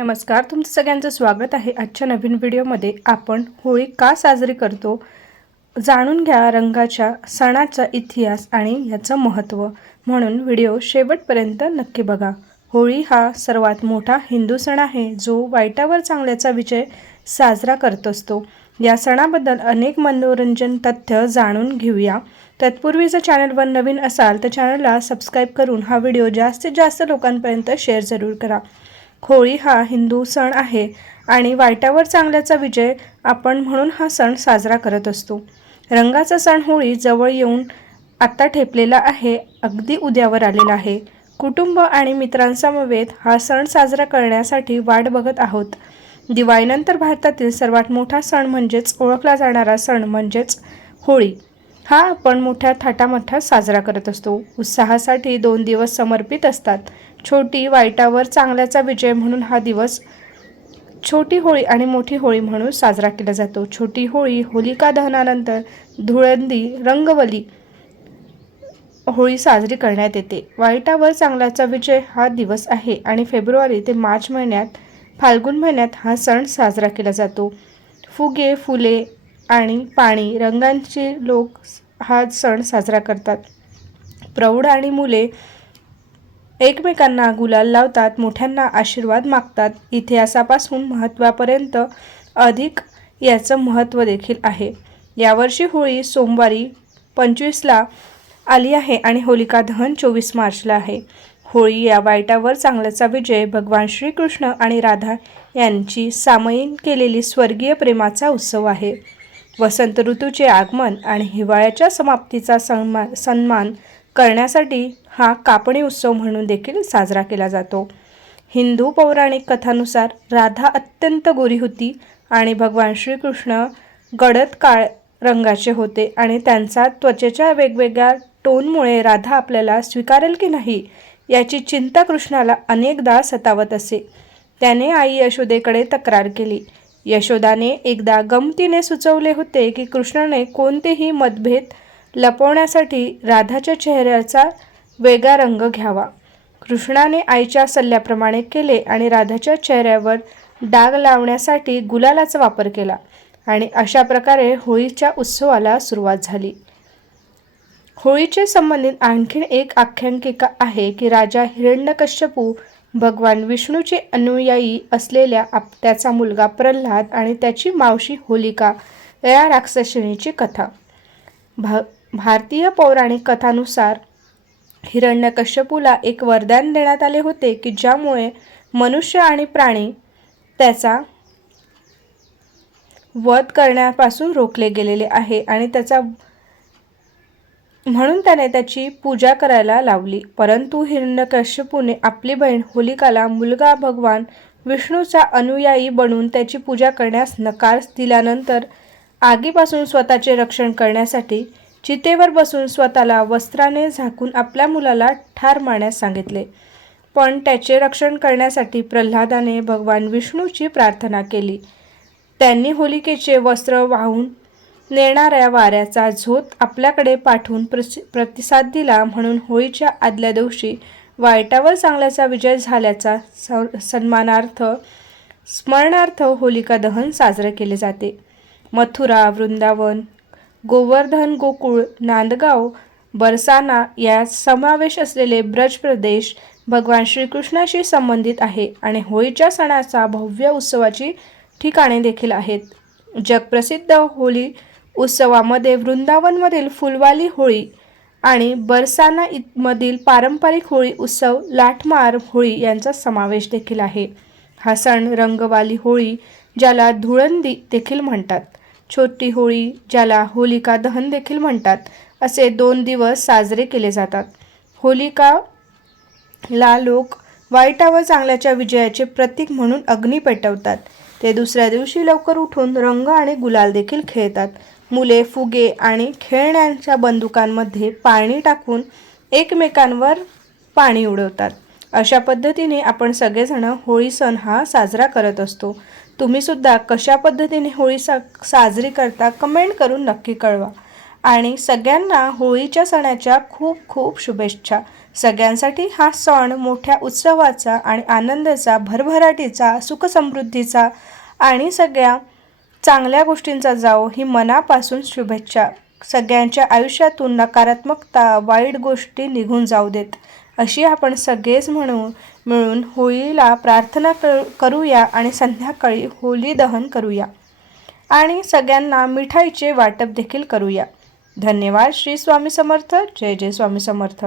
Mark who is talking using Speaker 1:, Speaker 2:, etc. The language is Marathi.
Speaker 1: नमस्कार तुमचं सगळ्यांचं स्वागत आहे आजच्या नवीन व्हिडिओमध्ये. आपण होळी का साजरी करतो? जाणून घ्या रंगाच्या सणाचा इतिहास आणि याचं महत्त्व. म्हणून व्हिडिओ शेवटपर्यंत नक्की बघा. होळी हा सर्वात मोठा हिंदू सण आहे जो वाईटावर चांगल्याचा विजय साजरा करत असतो. या सणाबद्दल अनेक मनोरंजन तथ्य जाणून घेऊया. तत्पूर्वी जर चॅनलवर नवीन असाल तर चॅनलला सबस्क्राईब करून हा व्हिडिओ जास्तीत जास्त लोकांपर्यंत शेअर जरूर करा. होळी हा हिंदू सण आहे आणि वाईटावर चांगल्याचा विजय आपण म्हणून हा सण साजरा करत असतो. रंगाचा सण होळी जवळ येऊन आत्ता ठेपलेला आहे अगदी उद्यावर आलेला आहे. कुटुंब आणि मित्रांसमवेत हा सण साजरा करण्यासाठी वाट बघत आहोत. दिवाळीनंतर भारतातील सर्वात मोठा सण म्हणजेच ओळखला जाणारा सण म्हणजेच होळी. हा आपण मोठ्या थाटामाटात साजरा करत असतो. उत्साहासाठी दोन दिवस समर्पित असतात. छोटी वाईटावर चांगल्याचा विजय म्हणून हा दिवस छोटी होळी आणि मोठी होळी म्हणून साजरा केला जातो. छोटी होळी होलिका दहनानंतर धुळंदी रंगवली होळी साजरी करण्यात येते. वाईटावर चांगल्याचा विजय हा दिवस आहे आणि फेब्रुवारी ते मार्च महिन्यात फाल्गुन महिन्यात हा सण साजरा केला जातो. फुगे फुले आणि पाणी रंगांचे लोक हा सण साजरा करतात. प्रौढ आणि मुले एकमेकांना गुलाल लावतात मोठ्यांना आशीर्वाद मागतात. इतिहासापासून महत्त्वापर्यंत अधिक याचं महत्त्व देखील आहे. यावर्षी होळी सोमवारी पंचवीसला आली आहे आणि होलिका दहन चोवीस मार्चला आहे. होळी या वाईटावर चांगल्याचा विजय भगवान श्रीकृष्ण आणि राधा यांची सामयिक केलेली स्वर्गीय प्रेमाचा उत्सव आहे. वसंत ऋतूचे आगमन आणि हिवाळ्याच्या समाप्तीचा सन्मान सन्मान करण्यासाठी हा कापणी उत्सव म्हणून देखील साजरा केला जातो. हिंदू पौराणिक कथानुसार राधा अत्यंत गोरी होती आणि भगवान श्रीकृष्ण गडद काळ रंगाचे होते आणि त्यांचा त्वचेच्या वेगवेगळ्या टोनमुळे राधा आपल्याला स्वीकारेल की नाही याची चिंता कृष्णाला अनेकदा सतावत असे. त्याने आई यशोदेकडे तक्रार केली. यशोदाने एकदा गमतीने सुचवले होते की कृष्णाने कोणतेही मतभेद लपवण्यासाठी राधाच्या चेहऱ्याचा वेगळा रंग घ्यावा. कृष्णाने आईच्या सल्ल्याप्रमाणे केले आणि राधाच्या चेहऱ्यावर डाग लावण्यासाठी गुलालाचा वापर केला आणि अशा प्रकारे होळीच्या उत्सवाला सुरुवात झाली. होळीचे संबंधित आणखीन एक आख्यांकिका आहे की राजा हिरण्यकश्यपू भगवान विष्णूचे अनुयायी असलेल्या आप त्याचा मुलगा प्रल्हाद आणि त्याची मावशी होलिका या राक्षसिणीची कथा. भा भारतीय पौराणिक कथानुसार हिरण्यकश्यपूला एक वरदान देण्यात आले होते की ज्यामुळे मनुष्य आणि प्राणी त्याचा वध करण्यापासून रोखले गेलेले आहे आणि त्याचा म्हणून त्याने त्याची पूजा करायला लावली. परंतु हिरण्यकश्यपूने आपली बहीण होलिकाला मुलगा भगवान विष्णूचा अनुयायी बनून त्याची पूजा करण्यास नकार दिल्यानंतर आगीपासून स्वतःचे रक्षण करण्यासाठी चितेवर बसून स्वतःला वस्त्राने झाकून आपल्या मुलाला ठार मारण्यास सांगितले. पण त्याचे रक्षण करण्यासाठी प्रल्हादाने भगवान विष्णूची प्रार्थना केली. त्यांनी होलिकेचे वस्त्र वाहून नेणाऱ्या वाऱ्याचा झोत आपल्याकडे पाठवून प्रसि प्रतिसाद दिला म्हणून होळीच्या आदल्या दिवशी वाईटावर चांगल्याचा विजय झाल्याचा सन्मानार्थ स्मरणार्थ होलिका दहन साजरे केले जाते. मथुरा वृंदावन गोवर्धन गोकुळ नांदगाव बरसाना या समावेश असलेले ब्रज प्रदेश भगवान श्रीकृष्णाशी संबंधित आहे आणि होळीच्या सणाचा भव्य उत्सवाची ठिकाणे देखील आहेत. जगप्रसिद्ध होळी उत्सवामध्ये वृंदावनमधील फुलवाली होळी आणि बरसाना मधील पारंपरिक होळी उत्सव लाठमार होळी यांचा समावेश देखील आहे. हा सण रंगवाली होळी ज्याला धुळंदी देखील म्हणतात. छोटी होळी ज्याला होलिका दहन देखील म्हणतात असे दोन दिवस साजरे केले जातात. होलिका ला लोक वाईटावर चांगल्याच्या विजयाचे प्रतीक म्हणून अग्नी पेटवतात. ते दुसऱ्या दिवशी लवकर उठून रंग आणि गुलाल देखील खेळतात. मुले फुगे आणि खेळण्यांच्या बंदुकांमध्ये पाणी टाकून एकमेकांवर पाणी उडवतात. अशा पद्धतीने आपण सगळेजण होळी सण हा साजरा करत असतो. तुम्हीसुद्धा कशा पद्धतीने होळी सा साजरी करता कमेंट करून नक्की कळवा. आणि सगळ्यांना होळीच्या सणाच्या खूप खूप शुभेच्छा. सगळ्यांसाठी हा सण मोठ्या उत्सवाचा आणि आनंदाचा भरभराटीचा सुखसमृद्धीचा आणि सगळ्या चांगल्या गोष्टींचा जावो ही मनापासून शुभेच्छा. सगळ्यांच्या आयुष्यातून नकारात्मकता वाईट गोष्टी निघून जाऊ देत. अशी आपण सगळेच म्हणून मिळून होळीला प्रार्थना कर करूया आणि संध्याकाळी होली दहन करूया. आणि सगळ्यांना मिठाईचे वाटप देखील करूया. धन्यवाद श्री स्वामी समर्थ. जय जय स्वामी समर्थ.